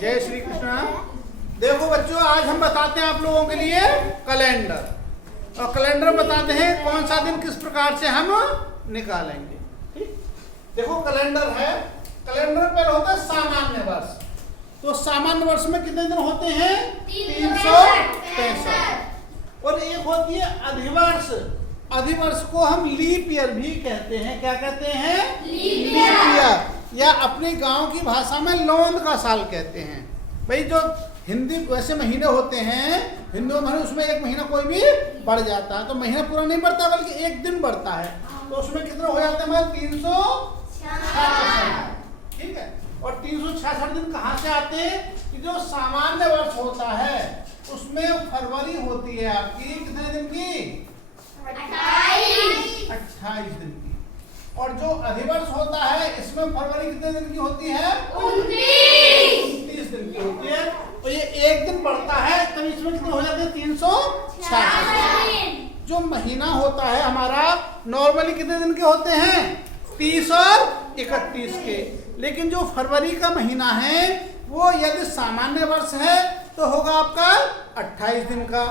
जय श्री कृष्ण। देखो बच्चों, आज हम बताते हैं आप लोगों के लिए कैलेंडर, और कैलेंडर बताते हैं कौन सा दिन किस प्रकार से हम निकालेंगे। ठीक, देखो कैलेंडर है, कैलेंडर पर होता है सामान्य वर्ष। तो सामान्य वर्ष में कितने दिन होते हैं? 365। और एक होती है अधिवर्ष। अधिवर्ष को हम लीप ईयर भी कहते हैं। क्या कहते हैं? लीप ईयर, या अपने गांव की भाषा में लौंद का साल कहते हैं। भाई जो हिंदी वैसे महीने होते हैं, हिंदू में उसमें एक महीना कोई भी बढ़ जाता है, तो महीना पूरा नहीं बढ़ता बल्कि एक दिन बढ़ता है। तो उसमें कितने हो जाते हैं हमारे? 366। ठीक है। और 366 दिन कहाँ से आते हैं? कि जो सामान्य वर्ष होता है उसमें फरवरी होती है आपकी कितने दिन की? 28 दिन की। और जो अधिवर्ष होता है इसमें फरवरी कितने दिन की होती है? 29 दिन की होती है। तो ये एक दिन बढ़ता है, तब इसमें कितने हो जाते हैं? 366। जो महीना होता है हमारा नॉर्मली कितने दिन के होते हैं? 30 और 31 के। लेकिन जो फरवरी का महीना है वो यदि सामान्य वर्ष है तो होगा आपका 28 दिन का,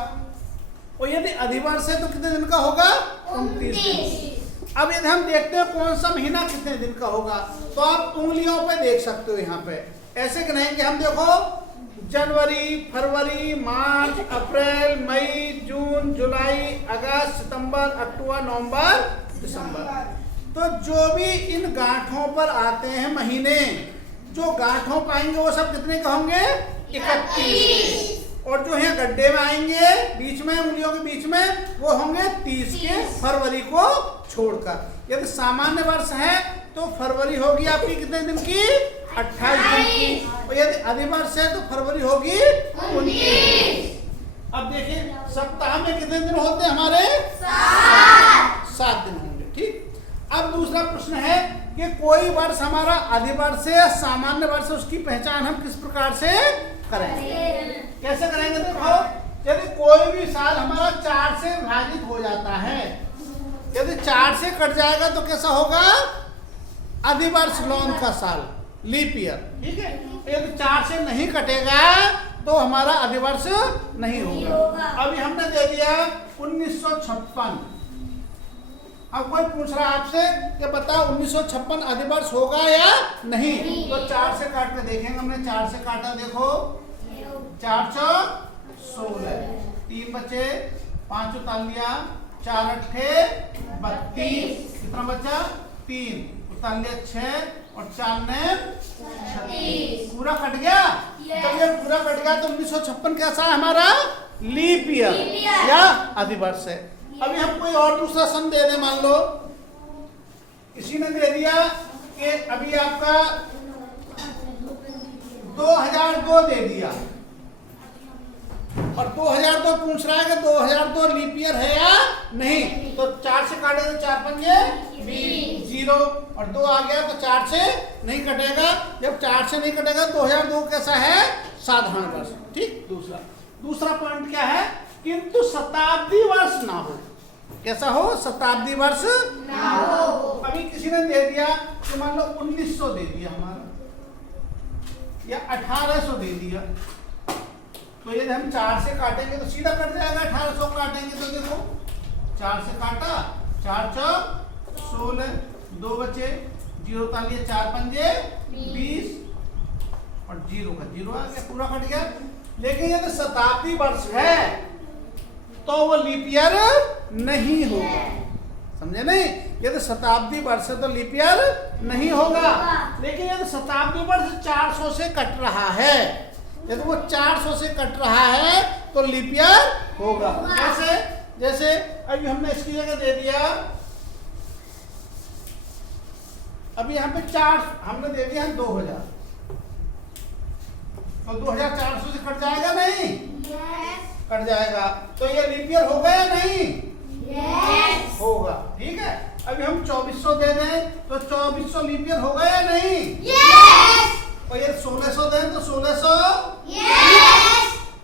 और यदि अधिवर्ष है तो कितने दिन का होगा? 29 दिन। अब यदि हम देखते हैं कौन सा महीना कितने दिन का होगा, तो आप उंगलियों पे देख सकते हो। यहाँ पे ऐसे गिनाएंगे हम, देखो जनवरी, फरवरी, मार्च, अप्रैल, मई, जून, जुलाई, अगस्त, सितंबर, अक्टूबर, नवंबर, दिसंबर। तो जो भी इन गांठों पर आते हैं महीने, जो गांठों पाएंगे वो सब कितने का होंगे? 31। और जो है गड्ढे में आएंगे बीच में, उंगलियों के बीच में, वो होंगे 30 के, फरवरी को छोड़कर। यदि सामान्य वर्ष है तो फरवरी होगी आपकी कितने दिन की? 28 दिन की। और यदि अधिवर्ष है तो फरवरी होगी 19। अब देखिए सप्ताह में कितने दिन होते हैं हमारे? 7 दिन होंगे। ठीक। अब दूसरा प्रश्न है कि कोई वर्ष हमारा अधिवर्ष है या सामान्य वर्ष है, उसकी पहचान हम किस प्रकार से करेंगे? कैसे करेंगे? देखो, यदि कोई भी साल हमारा 4 से विभाजित हो जाता है, यदि 4 से कट जाएगा तो कैसा होगा? अधिवर्ष, लौंद का साल, लीप ईयर। ठीक है। यदि 4 से नहीं कटेगा तो हमारा अधिवर्ष नहीं होगा। अभी हमने दे दिया 1956। अब कोई पूछ रहा है आपसे कि बताओ 1956 अधिवर्ष होगा या नहीं? तो 4 से काट के देखेंगे। हमने 4 से काटा, देखो 4 चौक 16, 3 बचे, 5 उतालिया, 4 अट्ठे 32, कितना बचा? 3 उतालिया 6 और 4 ने 36। पूरा कट गया। जब ये पूरा कट गया तो 1956 कैसा है हमारा? लीप ईयर या अधिवर्ष है। अभी हम कोई और दूसरा सन दे दें। मान लो किसी ने दे दिया कि अभी आपका 2002 दे दिया, और 2002 पूछ रहा है कि 2002 लीप ईयर है या नहीं। तो 4 से काटे तो 4 पंजे 20, 0 और 2 आ गया तो 4 से नहीं कटेगा। जब 4 से नहीं कटेगा 2002 कैसा है? साधारण वर्ष। ठीक। दूसरा पॉइंट क्या है? किंतु शताब्दी वर्ष ना हो। कैसा हो? शताब्दी वर्ष ना हो। अभी किसी ने दे दिया कि मान लो 1900 दे दिया हमारा, या 1800 दे दिया, तो यदि हम 4 से काटेंगे तो सीधा कट जाएगा। 1800 काटेंगे तो देखो 4 से काटा, 4 चौक 16, 2 बचे, 0 उतालिए, 4 पंजे 20 और 0 का 0 आ गया, पूरा कट गया। लेकिन यदि शताब्दी वर्ष है तो वो लीप ईयर नहीं होगा। समझे नहीं? यदि शताब्दी वर्ष है तो लीप ईयर नहीं होगा। लेकिन यदि शताब्दी वर्ष 400 से कट रहा है, यदि वो 400 से कट रहा है तो लीप ईयर होगा। जैसे अभी हमने इसकी जगह दे दिया, अभी यहाँ पे 4 हमने दे दिया 2000, तो 2400 से कट जाएगा नहीं? कट जाएगा। तो ये लीप ईयर होगा या नहीं? होगा। ठीक है। अभी हम 2400 दे दें तो 2400 लीप ईयर होगा या नहीं? और ये 1600 दें तो 1600?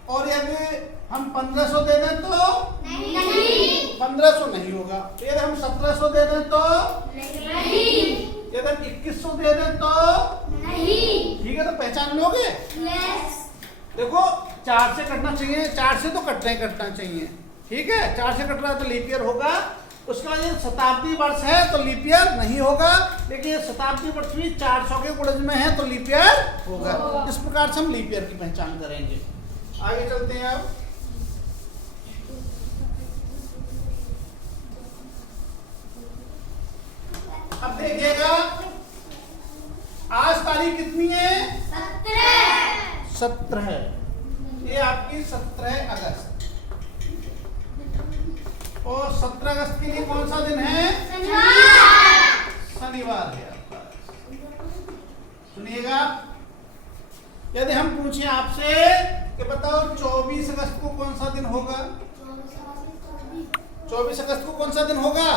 और यदि हम 1500 दे दें तो नहीं, 1500 नहीं होगा। यदि हम 1700 दे दें तो नहीं, यदि हम 2100 दे दें तो नहीं। ठीक है, तो पहचान लोगे? देखो 4 से कटना चाहिए, 4 से तो कटना चाहिए, ठीक है। 4 से कट रहा है तो लीप ईयर होगा। उसके बाद ये शताब्दी वर्ष है तो लीप ईयर नहीं होगा, लेकिन ये शताब्दी वर्ष भी 400 के गुणज में है तो लीप ईयर होगा। इस प्रकार से हम लीप ईयर की पहचान करेंगे। आगे चलते हैं। अब देखिएगा आज तारीख कितनी है? 17। ये आपकी 17 अगस्त। और 17 अगस्त के लिए कौन सा दिन है? शनिवार है आपका। सुनिएगा, यदि हम पूछें आपसे कि बताओ 24 अगस्त को कौन सा दिन होगा? 24 अगस्त को कौन सा दिन होगा?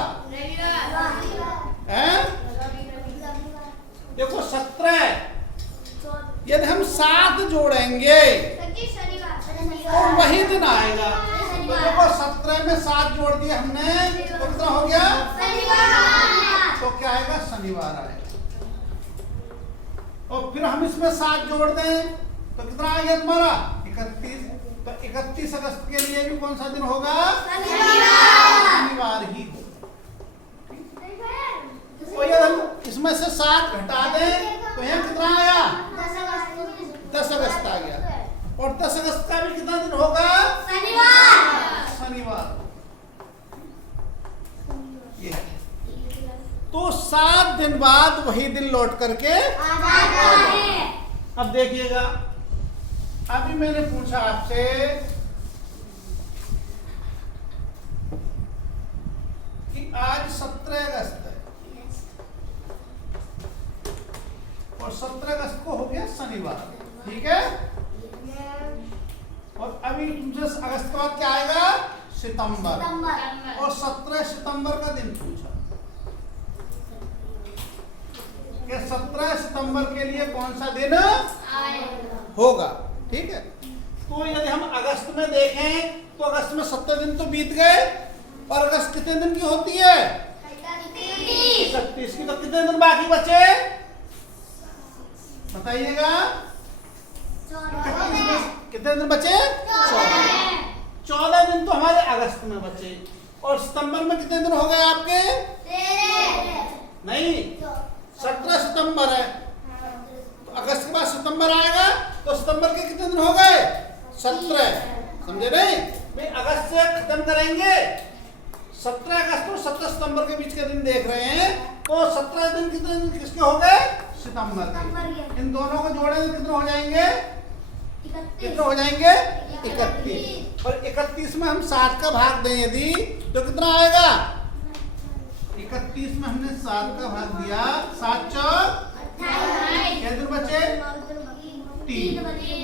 देखो 17, यदि हम 7 जोड़ेंगे तो वही दिन आएगा। तो देखो 17 में 7 जोड़ दिए हमने तो कितना हो गया? तो क्या आएगा? शनिवार आएगा। और फिर हम इसमें 7 जोड़ दें तो कितना आ गया तुम्हारा? 31। तो 31 अगस्त के लिए भी कौन सा दिन होगा? शनिवार ही होगा। तो यदि हम इसमें से 7 घटा दें तो यहाँ कितना आया? 10 अगस्त आ गया। और 10 अगस्त का भी कितना दिन होगा? शनिवार। ये तो 7 दिन बाद वही दिन लौट करके अब देखिएगा, अभी मैंने पूछा आपसे कि आज 17 अगस्त है और 17 अगस्त को हो गया शनिवार, ठीक है। और अभी तुमसे अगस्त के बाद क्या आएगा? सितंबर। और 17 सितंबर का दिन पूछा कि 17 सितंबर के लिए कौन सा दिन होगा, ठीक है। तो यदि हम अगस्त में देखें तो अगस्त में 17 दिन तो बीत गए और अगस्त कितने दिन की होती है? 31 की। तो कितने दिन बाकी बचे बताइएगा? कितने दिन बचे? 14 दिन तो हमारे अगस्त में बचे। और सितंबर में कितने दिन हो गए आपके? नहीं, 17 सितंबर है तो अगस्त के बाद सितंबर आएगा तो सितंबर के कितने दिन हो गए? 17। समझे नहीं भाई? अगस्त से खत्म करेंगे। 17 अगस्त और 17 सितंबर के बीच के दिन देख रहे हैं तो 17 दिन कितने दिन किसके हो गए? सितंबर के। इन दोनों को जोड़ेंगे कितने हो जाएंगे? कितने हो जाएंगे? 31। और 31 में हम 7 का भाग दें यदि तो कितना आएगा? 31 में हमने 7 का भाग दिया, 7 चौक कितने दिन बचे?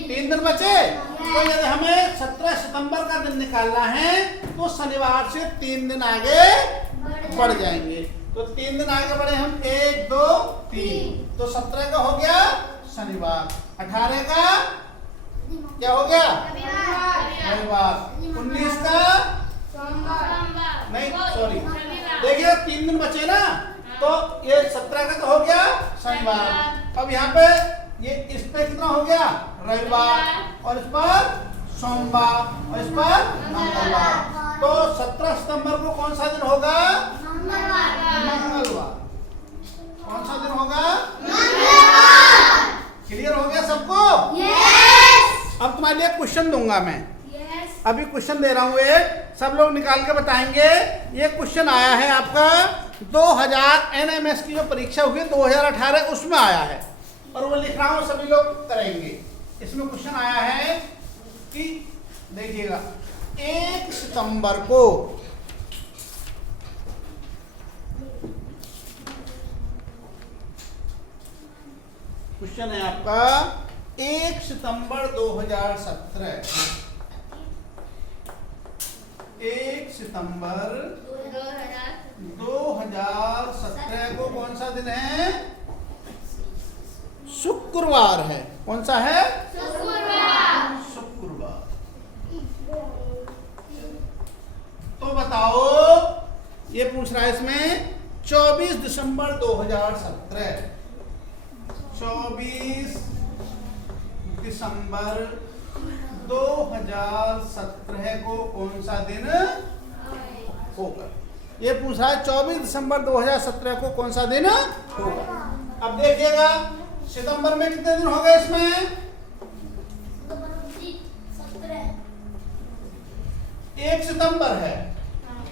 3 दिन बचे। तो यदि हमें 17 सितंबर का दिन निकालना है तो शनिवार से 3 दिन आगे बढ़ जाएंगे। तो 3 दिन आगे बढ़े हम, 1 2 3। तो 17 का हो गया शनिवार, 18 का क्या हो गया? रविवार, 19 का नहीं, सॉरी, देखिए 3 दिन बचे ना, तो ये 17 का तो हो गया शनिवार। अब यहाँ पे ये इस पे कितना हो गया? रविवार। और इस पर सोमवार और इस पर मंगलवार। तो 17 सितंबर को कौन सा दिन होगा? मंगलवार। कौन सा दिन होगा? क्लियर हो गया सबको? अब तुम्हारे लिए क्वेश्चन दूंगा मैं। अभी क्वेश्चन दे रहा हूँ एक, सब लोग निकाल के बताएंगे। ये क्वेश्चन आया है आपका 2000 NMS की जो परीक्षा हुई 2018 उसमें आया है और वो लिख रहा हूँ, सभी लोग करेंगे। इसमें क्वेश्चन आया है कि देखिएगा 1 सितंबर को क्वेश्चन है आपका 1 सितंबर 2017। 1 सितंबर 2017 को कौन सा दिन है? शुक्रवार है। कौन सा है? शुक्रवार। तो बताओ, ये पूछ रहा है इसमें 24 दिसंबर 2017। 24 दिसंबर 2017 को कौन सा दिन होगा? ये पूछा है 24 दिसंबर 2017 को कौन सा दिन होगा। अब देखिएगा सितंबर में कितने दिन हो गए इसमें? 1 सितंबर है,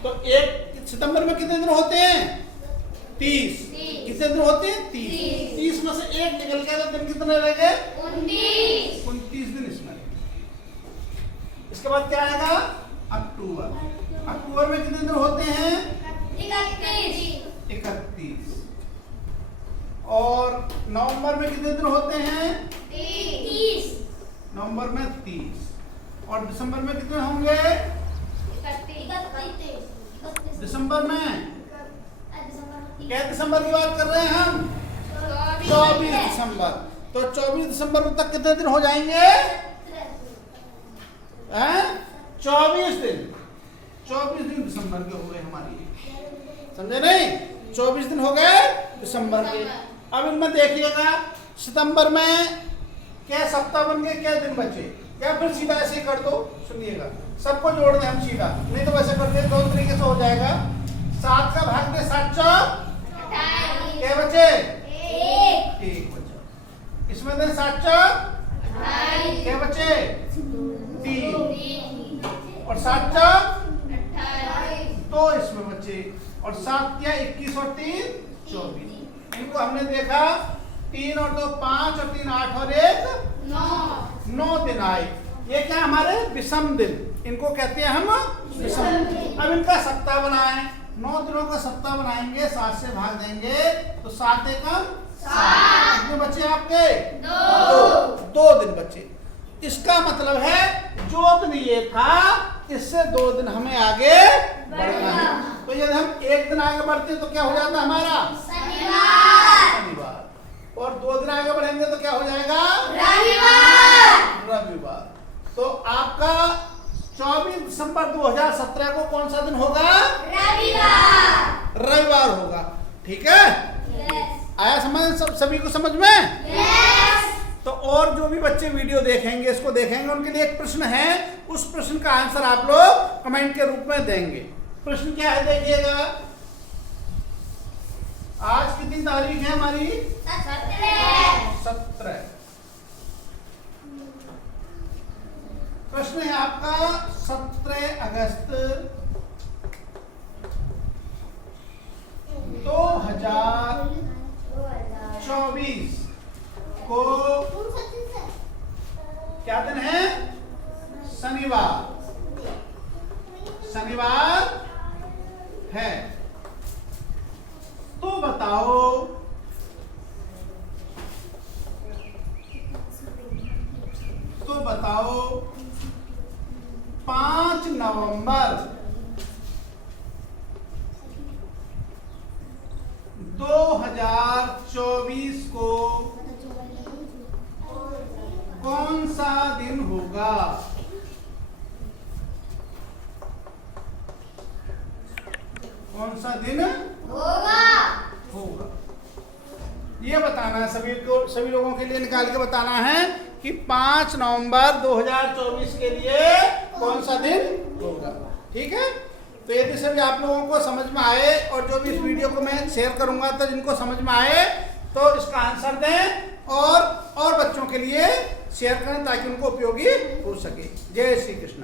तो 1 सितंबर में कितने दिन होते हैं? 30। कितने दिन होते हैं? 30। 30 में से 1 निकल गया तो दिन कितने रह गए? 29 दिन इसमें। इसके बाद क्या आएगा? अक्टूबर। अक्टूबर में कितने दिन होते हैं? 31। और नवंबर में कितने दिन होते हैं? 30। नवंबर में 30। और दिसंबर में कितने होंगे? 31। दिसंबर में क्या दिसंबर की बात कर रहे हैं हम? 24 दिसंबर। तो 24 दिसंबर तक कितने दिन हो जाएंगे? 24 दिन। 24 दिन दिसंबर के हो गए हमारी, समझे नहीं? 24 दिन हो गए दिसंबर के। अब इनमें देखिएगा सितंबर में क्या सप्ताह बन गए, क्या दिन बचे? क्या फिर सीधा ऐसे कर दो, सुनिएगा, सबको जोड़ दें हम सीधा, नहीं तो वैसे करते 2 तरीके से हो जाएगा। 7 का भाग दे 7 चौक, क्या बचे? 1 बचा। इसमें दे 7 चौक, क्या बचे? 3। और 7 चौक 2 इसमें बचे। और 7 क्या? 21 और 3 24। इनको हमने देखा 3 और 2 5 और 3 8 और 1 9 दिन आए। ये क्या हमारे विषम दिन, इनको कहते हैं हम विषम दिन। अब इनका सप्ताह बनाएं, 9 दिनों का सप्ताह बनाएंगे, 7 से भाग देंगे तो 7 एकम 7। कितने बचे आपके? 2 दिन बचे। इसका मतलब है जो दिन ये था इससे 2 दिन हमें आगे बढ़ना है। तो यदि हम 1 दिन आगे बढ़ते तो क्या हो जाता हमारा? शनिवार। और 2 दिन आगे बढ़ेंगे तो क्या हो जाएगा? रविवार। तो आपका 24 दिसंबर 2017 को कौन सा दिन होगा? रविवार होगा। ठीक है? आया समझ? सभी को समझ में? तो और जो भी बच्चे वीडियो देखेंगे, इसको देखेंगे, उनके लिए एक प्रश्न है, उस प्रश्न का आंसर आप लोग कमेंट के रूप में देंगे। प्रश्न क्या है देखिएगा। आज कितनी तारीख है हमारी? 17। प्रश्न है आपका 17 अगस्त 2024 को क्या दिन है? शनिवार। शनिवार है। तो बताओ तो बताओ 5 नवंबर 2024 को कौन सा दिन होगा? कौन सा दिन होगा? ये बताना है सभी लोगों के लिए निकाल के बताना है कि 5 नवंबर 2024 के लिए कौन सा दिन होगा। ठीक है? तो यदि सभी आप लोगों को समझ में आए और जो भी इस वीडियो को मैं शेयर करूंगा तो जिनको समझ में आए तो इसका आंसर दें और बच्चों के लिए शेयर करें ताकि उनको उपयोगी हो सके। जय श्री कृष्ण।